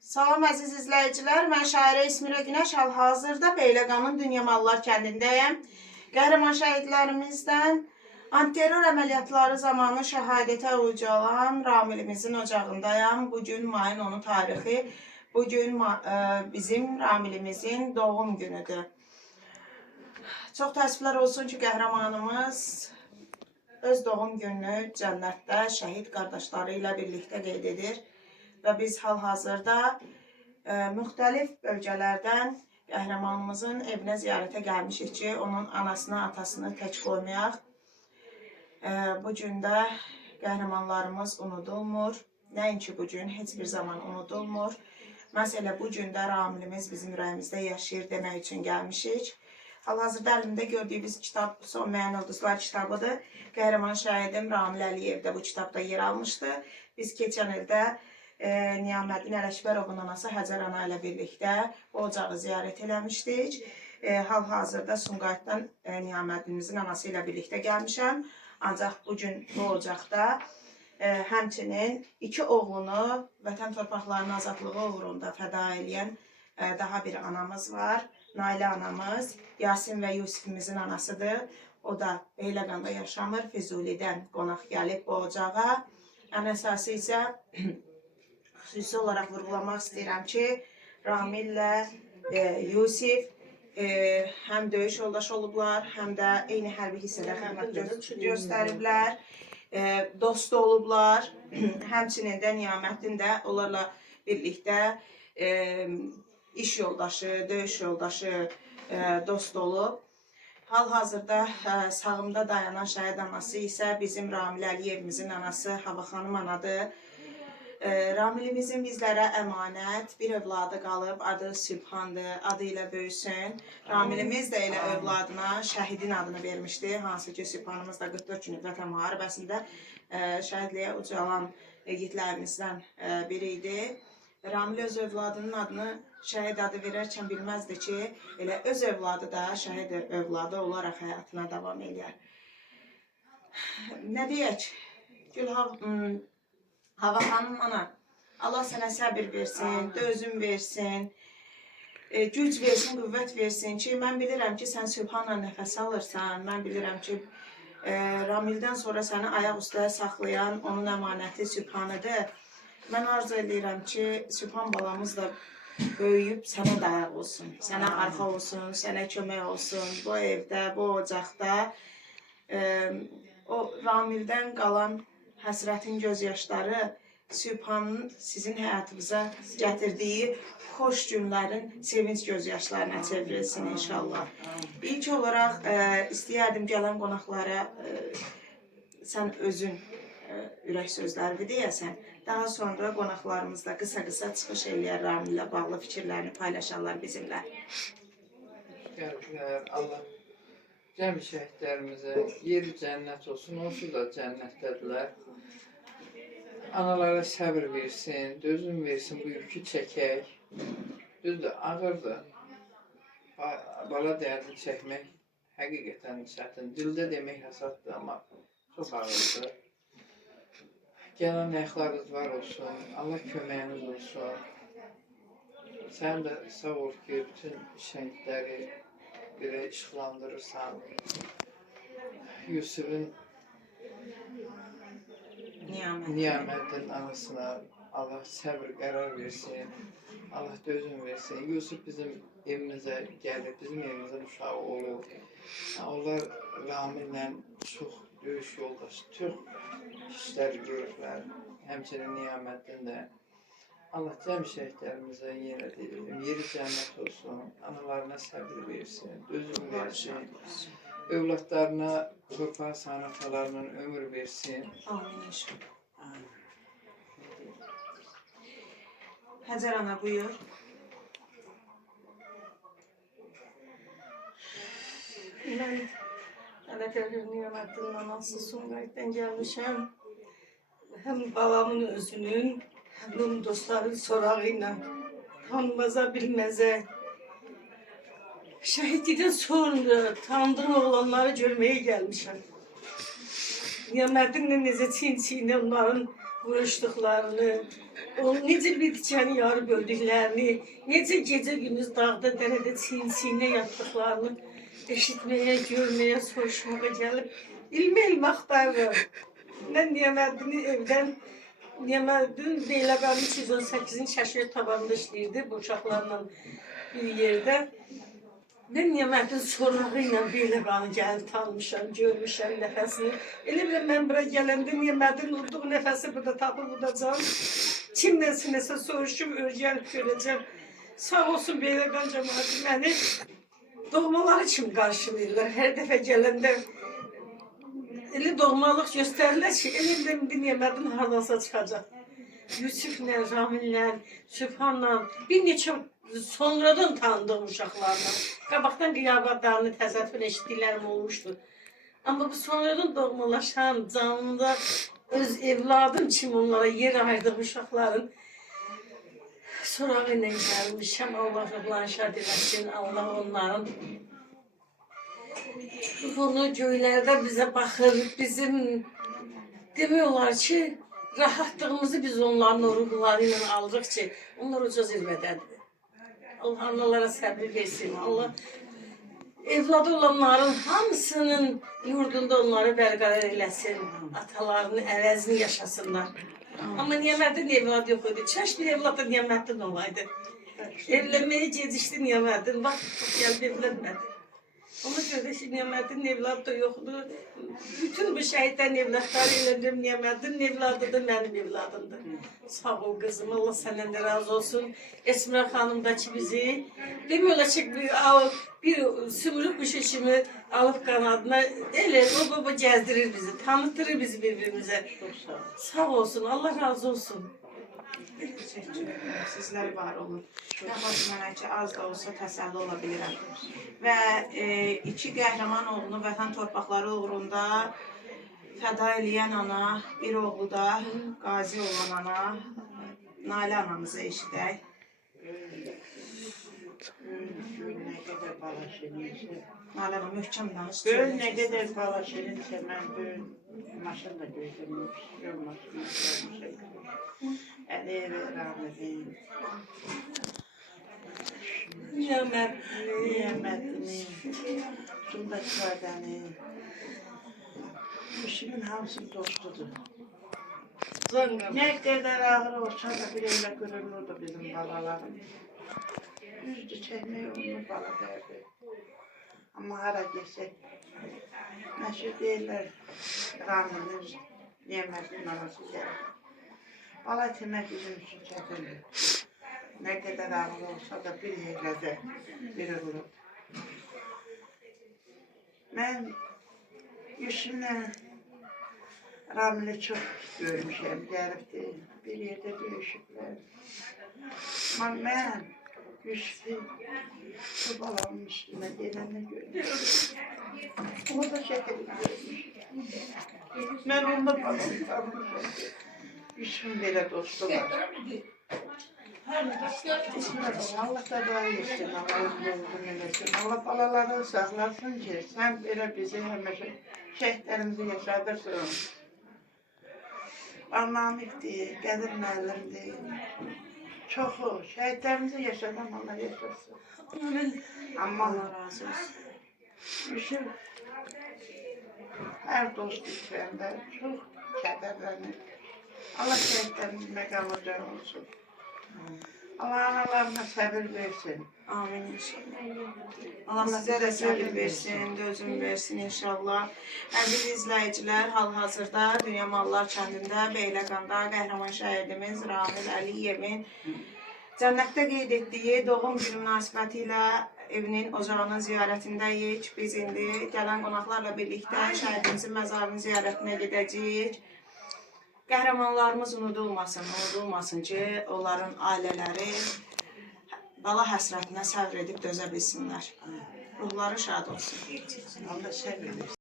Salam əziz izləyicilər, mən şairə İsmirə Günəş hal-hazırda Beyləqanın Dünyamallar kəndindəyəm. Qəhrəman şəhidlərimizdən antiterror əməliyyatları zamanı şəhadətə ucalan Ramilimizin ocağındayam. Bugün mayın 10 tarixi, bugün bizim Ramilimizin doğum günüdür. Çox təəssüflər olsun ki, qəhrəmanımız öz doğum gününü cənnətdə şəhid qardaşları ilə birlikdə qeyd edir. Və biz hal-hazırda müxtəlif bölgələrdən qəhrəmanımızın evinə ziyarətə gəlmişik ki, onun anasını, atasını tək qoymayaq. Bugün də qəhrəmanlarımız unudulmur. Nəinki bugün, heç bir zaman unudulmur. Məhz elə bugün də Ramilimiz bizim ürəyimizdə yaşayır demək üçün gəlmişik. Hal-hazırda əlimdə gördüyünüz kitab Son Müəyyən Ulduzlar kitabıdır. Qəhrəman şəhidim Ramil Əliyev də bu kitabda yer almışdı. Biz keçən ildə Niyaməddin Ələkbərovun anası Həcər ana ilə birlikdə o ocağı ziyarət eləmişdik. Hal-hazırda Sumqayıtdan Niyaməddinimizin anası ilə birlikdə gəlmişəm. Ancaq bugün bu ocaqda həmçinin iki oğlunu vətən torpaqlarının azadlığı uğrunda fəda edən daha bir anamız var. Nailə anamız Yasin və Yusifimizin anasıdır. O da Beyləqanda yaşamır. Füzulidən qonaq gəlib bu ocağa. Ən əsası isə xüsusi olaraq vurğulamaq istəyirəm ki, Ramillə Yusif həm döyüş yoldaşı olublar, həm də eyni hərbi hissədə xidmət göstəriblər, dost olublar. Həmçinin də Niyaməddin də onlarla birlikdə iş yoldaşı, döyüş yoldaşı, dost olub. Hal-hazırda sağımda dayanan şəhid anası isə bizim Ramil Əliyevimizin anası Hava xanım anadır. Ramilimizin bizlərə əmanət bir övladı qalıb, adı Sübhandır, adı ilə böyüsün. Ramilimiz də elə övladına şəhidin adını vermişdi, hansı ki Sübhanımız da 44 günlük vətən müharibəsində şəhidliyə ucalan yiğitlərimizdən biri idi. Ramil öz övladının adını şəhid adı verərkən bilməzdi ki, elə öz övladı da şəhid övladı olaraq həyatına davam edir. Nə deyək? Hava xanım ana, Allah sənə səbir versin, dözüm versin, güc versin, qüvvət versin ki, mən bilirəm ki, sən Sübhanla nəfəs alırsan, mən bilirəm ki, Ramildən sonra səni ayaq üstə saxlayan onun əmanəti Sübhanıdır. Mən arzu edirəm ki, Sübhan balamız da böyüyüb sənə dayaq olsun, sənə arxa olsun, sənə kömək olsun, bu evdə, bu ocaqda. O Ramildən qalan həsrətin gözyaşları Sübhanın sizin həyatınıza gətirdiyi xoş günlərin sevinç gözyaşlarına çevrilsin inşallah. İlk olaraq istəyərdim gələn qonaqlara sən özün ürək sözləri deyəsən. Daha sonra qonaqlarımız da qısa-qısa çıxış eləyər Ramil ilə bağlı fikirlərini paylaşarlar bizimlə. Allah cəmi şəhidlərimizə yeri cənnət olsun, onsuz da cənnətdədirlər. Analara səbir versin, dözüm versin, bu yükü çəkək. Düzdür, ağırdır. Bala dərdi çəkmək həqiqətən çətin. Dildə demək həsaddır, amma çox ağırdır. Gələn ayaqlarınız var olsun, Allah köməyiniz olsun. Sən də sağ ol ki, bütün şəhidləri belə işıqlandırırsan. Yusuf'un Niyaməddin anasına Allah səbir qərar versin, Allah dözüm versin. Yusuf bizim evimizə gəlir, bizim evimizin uşağı olur. Onlar Ramillə çox döyüş yoldaşı, çox işlər görürlər. Həmçinin Niyaməddin də. Allah cəm şəhidlərimizə yenə deyirəm, yeri cənnət olsun, analarına səbir versin, dözüm versin. Övladlarına torpaq sanatlarının ömür versin. Amin inşallah. Həcər ana buyur. Mən Ələkəlir Niyaməddin anası Sumqayıtdan gəlmişəm. Həm babamın özünün, həm də onun dostların sorağı ilə tanımaza bilməzə. Şəhidlikdən sonra tanıdığım oğlanları görməyə gəlmişəm. Niyaməddinlə necə çiyin-çiyinə onların vuruşduqlarını, o necə bir dikəni yarıb öldüklərini, necə gecə gündüz dağda, dərədə çiyin-çiyinə yatdıqlarını eşitməyə, görməyə, soruşmağa gəlib ilmə axtarırım. Mən Niyaməddini evdən, Niyaməddin Beyləqanın 218-in Şəşir tabanında işləyirdi bu uşaqlarla bir yerdə. Mən Niyaməddin sorağı ilə Beyləqanı gəlib tanımışam, görmüşəm nəfəsini. Elə biləm mən bura gələndə Niyaməddin udduğu nəfəsi burada tapıb udacam. Kimdən sinəsə soruşum, örgənib görəcəm. Sağ olsun Beyləqan cəmaəti məni doğmaları kimi qarşılayırlar. Hər dəfə gələndə elə doğmalıq göstərirlər ki, elə biləm Niyaməddin hardansa çıxacaq. Yusiflə, Ramillə, Sübhanla, bir neçə sonradan tanıdığım uşaqlarla. Qabaqdan qiyabətlərini təzəfün eşitdiklərim olmuşdu. Amma bu sonradan doğmalaşan, canında öz evladım kimi onlara yer ayırdığım uşaqların sorağı ilə gəlmişəm. Allah ruhlarını şad eləsin, Allah onların ruhunu göylərdə bizə baxır, bizim demək olar ki, rahatlığımızı biz onların o ruhları ilə alırıq ki, onlar uca zirvədədir. Allah analara səbir versin. Allah evladı olanların hamısının yurdunda onları bərqərar eləsin. Atalarının əvəzini yaşasınlar. Amma Niyaməddin evladı yox idi. Çəşli evladı Niyaməddin olaydı. Evlənməyə gecişdi Niyaməddin. Vaxt gəlib evlənmədi. Ona görə ki, Niyaməddin evladı da yoxdur. Bütün bu şəhidlərin evladları eləndim. Niyaməddin evladı da mənim evladımdır. Sağ ol qızım, Allah səndən də razı olsun. Esmira xanım da ki bizi demək olar ki, bir sümrük quşu kimi alıb qanadına elə o baba gəzdirir bizi, tanıtırır bizi bir-birimizə. Sağ olsun, Allah razı olsun. Sizlər var olun. Yaxşı mənə ki, az da olsa təsəlli ola bilirəm. Və iki qəhrəman oğlunu vətən torpaqları uğrunda fəda eləyən ana, bir oğlu da qazi olan ana, Nalə anamızı eşidək. Ne kadar balaşırınsa. Nalə anam, möhkəm danış. Böyle ne kadar balaşırınsa ben böyle maşında gözüm yol maşında Eli eve rahmetliyim. Niyametini, Sundaklardanı. İşimin hamısı dostudur. Ne kadar ağır olsa da bir öyle görünürdü bizim balalarım. Üzdü çekmeyi onu bala derdi. Ama hara geçsek, meşhur değiller, Ramil'in Niyamet'in anası gelir. Bala etmək bizim üçün çətindir. Nə qədər ağır olsa da bir yerlədə biri vurur. Mən Yusiflə Ramil'i çox görmüşəm, gəlibdi. Bir yerdə döyüşüblər. Amma mən Yusif'i bu balamın üstünə gələndə görmüşəm. O da şəkildə görmüşəm. Mən onda balamı tanımışam. Yusuf'un belə dostu var. Allah da dua etsin, Allah uzun eləsin. Allah balalarını saxlasın ki, sən belə bizi həmişə şəhidlərimizi yaşadırsın. Barnamikdir, Qədir müəllimdir. Çoxu, şəhidlərimizi yaşadan Allah yaşasın. Amma Allah razı olsun. Yusuf hər dost düşəndə çox kədərlənir. Allah şəhidlərimizin məqamıca olsun. Allah analarına səbir versin. Amin inşallah. Allah sizə də səbir versin, dözüm versin inşallah. Əziz izləyicilər, hal-hazırda Dünya Mallar kəndində, Beyləqanda qəhrəman şəhidimiz Ramil Əliyevin cənnətdə qeyd etdiyi doğum günü münasibəti ilə evinin ocağının ziyarətindəyik. Biz indi gələn qonaqlarla birlikdə şəhidimizin məzarının ziyarətinə gedəcəyik. Qəhrəmanlarımız unudulmasın ki, onların ailələri bala həsrətinə səbr edib dözə bilsinlər. Ruhları şad olsun. Allah səbir versin.